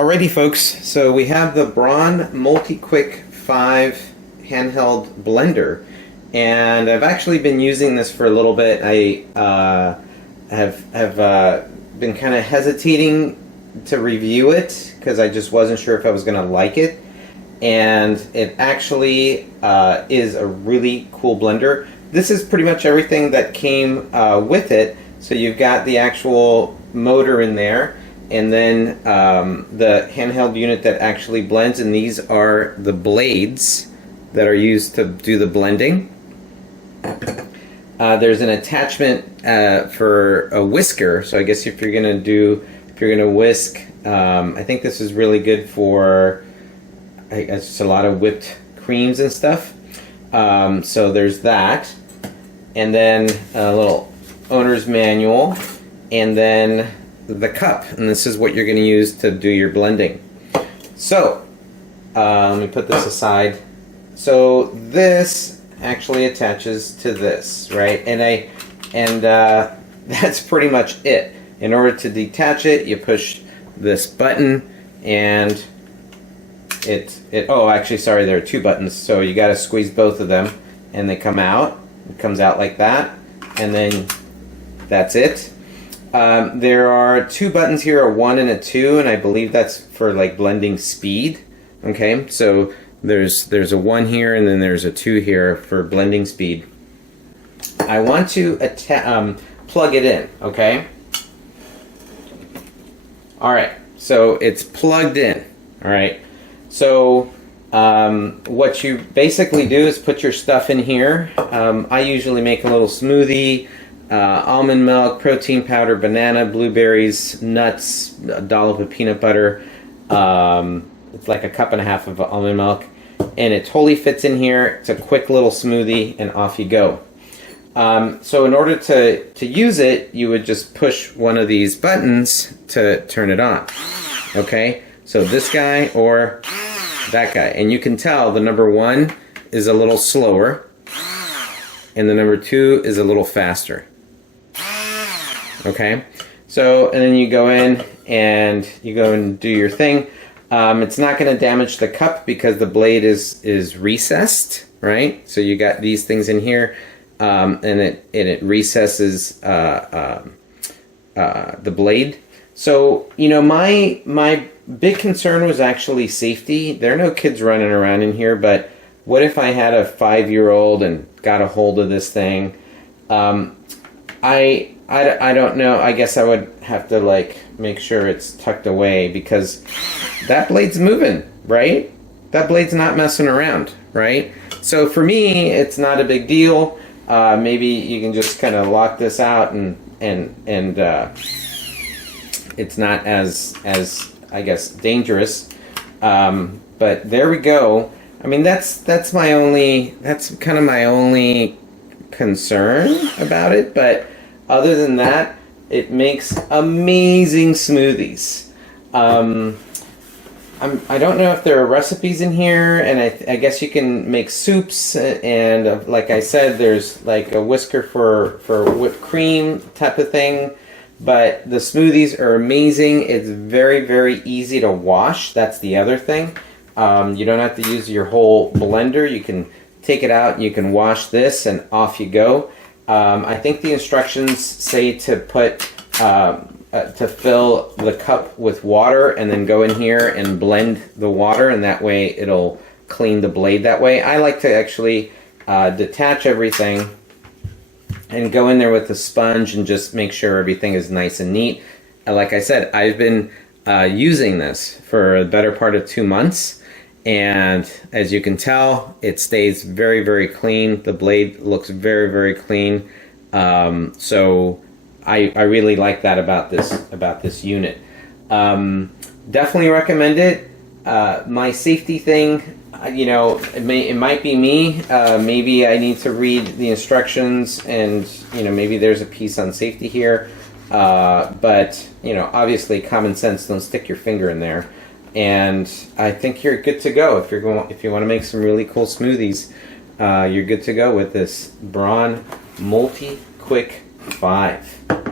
Alrighty folks, so we have the Braun Multi-Quick 5 handheld blender, and I've actually been using this for a little bit. I have been kind of hesitating to review it because I just wasn't sure if I was going to like it, and it actually is a really cool blender. This is pretty much everything that came with it. So you've got the actual motor in there, and then the handheld unit that actually blends, and these are the blades that are used to do the blending. There's an attachment for a whisker, so I guess if you're gonna whisk, I think this is really good for, I guess, just a lot of whipped creams and stuff. So there's that, and then a little owner's manual, and then the cup, and this is what you're going to use to do your blending. So let me put this aside. So this actually attaches to this, right? And that's pretty much it. In order to detach it, you push this button, and oh, actually, sorry, there are two buttons, so you got to squeeze both of them, and they come out. It comes out like that, and then that's it. There are two buttons here, a 1 and a 2, and I believe that's for like blending speed. Okay, so there's a 1 here, and then there's a 2 here for blending speed. I want to plug it in. Okay. All right, so it's plugged in. All right, so what you basically do is put your stuff in here. I usually make a little smoothie. Almond milk, protein powder, banana, blueberries, nuts, a dollop of peanut butter. It's like a cup and a half of almond milk, and it totally fits in here. It's a quick little smoothie, and off you go. So in order to use it, you would just push one of these buttons to turn it on. Okay, so this guy or that guy, and you can tell the number 1 is a little slower, and the number 2 is a little faster. Okay, so and then you go in and do your thing. It's not going to damage the cup because the blade is recessed, right? So you got these things in here, and it recesses the blade. So my big concern was actually safety. There are no kids running around in here, but what if I had a 5-year-old and got a hold of this thing? I don't know. I guess I would have to like make sure it's tucked away because that blade's moving, right? That blade's not messing around, right? So for me, it's not a big deal. Maybe you can just kind of lock this out and it's not as I guess dangerous. But there we go. I mean, that's kind of my only concern about it, but other than that, it makes amazing smoothies. I don't know if there are recipes in here, and I guess you can make soups, and like I said, there's like a whisker for whipped cream type of thing, but the smoothies are amazing. It's very, very easy to wash. That's the other thing. You don't have to use your whole blender. You can take it out, you can wash this, and off you go. I think the instructions say to put to fill the cup with water and then go in here and blend the water, and that way it'll clean the blade that way. I like to actually detach everything and go in there with a sponge and just make sure everything is nice and neat. And like I said, I've been using this for the better part of 2 months. And as you can tell, it stays very, very clean. The blade looks very, very clean. So I really like that about this unit. Definitely recommend it. My safety thing, it might be me. Maybe I need to read the instructions, and maybe there's a piece on safety here. But obviously, common sense. Don't stick your finger in there. And I think you're good to go if you want to make some really cool smoothies. You're good to go with this Braun Multi-Quick 5.